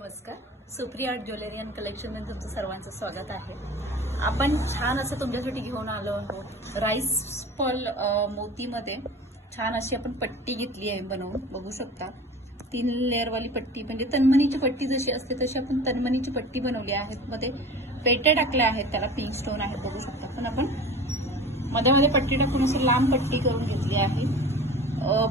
नमस्कार. Supriya art jewellery and collection मध्ये तुमचं सर्वांचं स्वागत आहे. आपण छान असं तुमच्यासाठी घेऊन आलो आहोत. राईस पर्ल मोतीमध्ये छान अशी आपण पट्टी घेतली आहे बनवून, बघू शकता. 3 लेअरवाली पट्टी, म्हणजे तन्मणीची पट्टी जशी असते तशी आपण तन्मणीची पट्टी बनवली आहे. मध्ये पेट्या टाकल्या आहेत, त्याला पिंक स्टोन आहेत, बघू शकता. पण आपण मध्ये मध्ये पट्टी टाकून अशी लांब पट्टी करून घेतली आहे.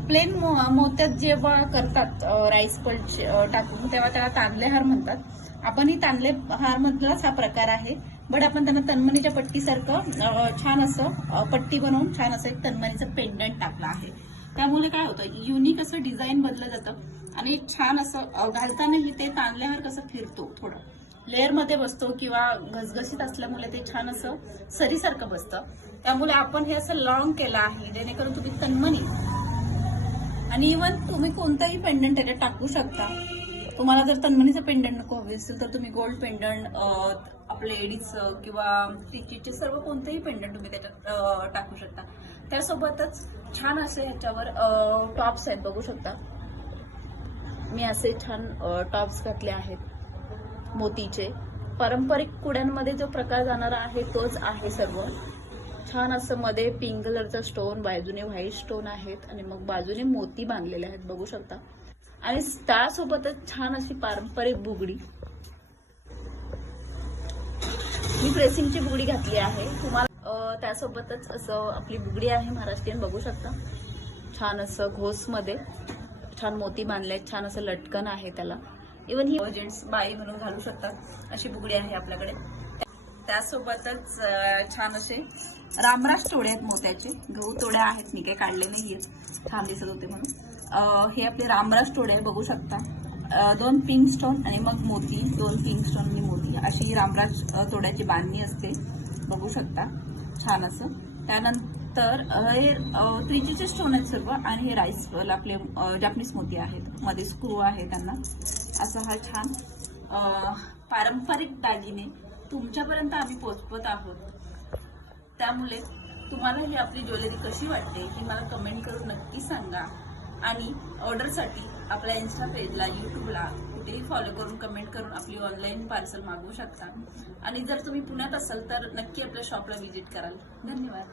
प्लेन मोत्यात जेव्हा करतात राईस पर्ल टाकून तेव्हा त्याला तांदले हार म्हणतात. आपणही तांदले हार मधलाच हा प्रकार आहे, बट आपण त्यांना तन्मणीच्या पट्टीसारखं छान असं पट्टी बनवून छान असं एक तन्मणीचं पेंडंट टाकलं आहे. त्यामुळे काय होतं, युनिक असं डिझाईन बदललं जातं आणि छान असं घालतानाही ते तांदले हार कसं फिरतो, थोडं लेअर मध्ये बसतो किंवा घसघशीत असल्यामुळे ते छान असं सरीसारखं बसतं. त्यामुळे आपण हे असं लॉंग केलं आहे, जेणेकरून तुम्ही तन्मणी आणि इव्हन तुम्ही कोणताही पेंडंट त्याच्यात टाकू शकता. तुम्हाला जर तन्मणीचं पेंडंट नको हवे असेल तर तुम्ही गोल्ड पेंडंट, आपले एडीचं किंवा टिकीचे सर्व कोणतेही पेंडंट तुम्ही त्याच्यात टाकू शकता. त्यासोबतच छान असे ह्याच्यावर टॉप्स आहेत, बघू शकता. मी असे छान टॉप्स घातले आहेत मोतीचे. पारंपरिक कुड्यांमध्ये जो प्रकार जाणारा आहे तोच आहे सर्व. छान असं मध्ये पिंक कलरचा स्टोन, बाजूने व्हाईट स्टोन आहेत आणि मग बाजूने मोती बांधलेले आहेत, बघू शकता. आणि त्यासोबतच छान अशी पारंपरिक बुगडी, मी प्रेसिंगची बुगडी घातली आहे. तुम्हाला त्यासोबतच असं आपली बुगडी आहे महाराष्ट्रीयन, बघू शकता. छान असं घोसमध्ये छान मोती बांधले, छान असं लटकन आहे त्याला. इव्हन ही जेंट्स बाई म्हणून घालू शकतात अशी बुगडी आहे आपल्याकडे. त्यासोबतच छान असे रामराज तोडे आहेत मोत्याचे. गहू तोड्या आहेत, मी काही काढले नाहीये, छान दिसत होते म्हणून. हे आपले रामराज तोडे बघू शकता. 2 पिंक स्टोन आणि मग मोती, 2 पिंक स्टोन आणि मोती, अशी रामराज तोड्याची बांधणी असते, बघू शकता. छान असं. त्यानंतर हे त्रिज्यीचे स्टोन आहेत सर्व, आणि हे राईस आपले जापनीज मोती आहेत, मध्ये स्क्रू आहे त्यांना. असा हा छान पारंपरिक दागिने तुमच्यापर्यंत आम्ही पोहोचवत आहोत. त्यामुळे तुम्हाला ही आपली ज्वेलरी कशी वाटते ही मला कमेंट करून नक्की सांगा. आणि ऑर्डरसाठी आपल्या इन्स्टा पेजला, यूट्यूबला कुठेही फॉलो करून कमेंट करून आपली ऑनलाईन पार्सल मागवू शकता. आणि जर तुम्ही पुण्यात असाल तर नक्की आपल्या शॉपला व्हिजिट कराल. धन्यवाद.